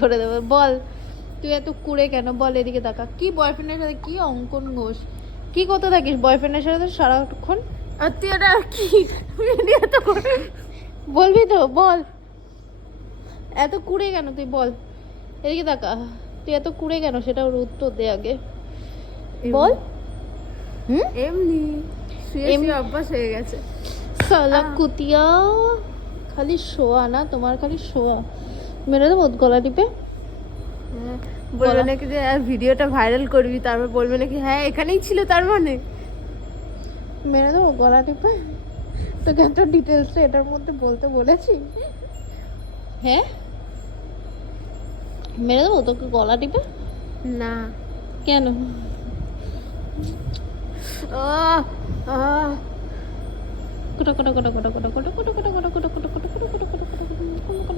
করে দেবো। বল তুই এত কুড়ে কেন, বল এদিকে তাকা। কি বয়ফ্রেন্ডের সাথে কি অঙ্কন ঘোষ, কি করতে থাকিস বয়ফ্রেন্ডের সাথে সারাক্ষণ? আর তুই এটা কি ভিডিও তো করে বলবি তো বল, এত কুড়ে কেন তুই বল, এদিকে তাকা। তুই এত কুড়ে কেন সেটা ওর উত্তর দে আগে, বল। হুম এমনি শুয়ে শুয়ে অভ্যাস হয়ে গেছে। সালা কুতিয়া, খালি শোয়া না তোমার, খালি শোয়া। মেরে দেবো গলা টিপে। বলবে নাকি যে ভিডিওটা ভাইরাল করবি, তারপর বলবে নাকি হ্যাঁ এখানেই ছিল তার মানে। মেরে দেবো গলা টিপে। তোকে এত ডিটেলসে এটার মধ্যে বলতে বলেছি? হ্যাঁ মেরে দেবো তোকে গলা টিপে। না কেন? আহ আহ কোটা কোটা কোটা কোটা কোটা কোটা কোটা কোটা কোটা কোটা কোটা কোটা কোটা কোটা কোটা কোটা কোটা।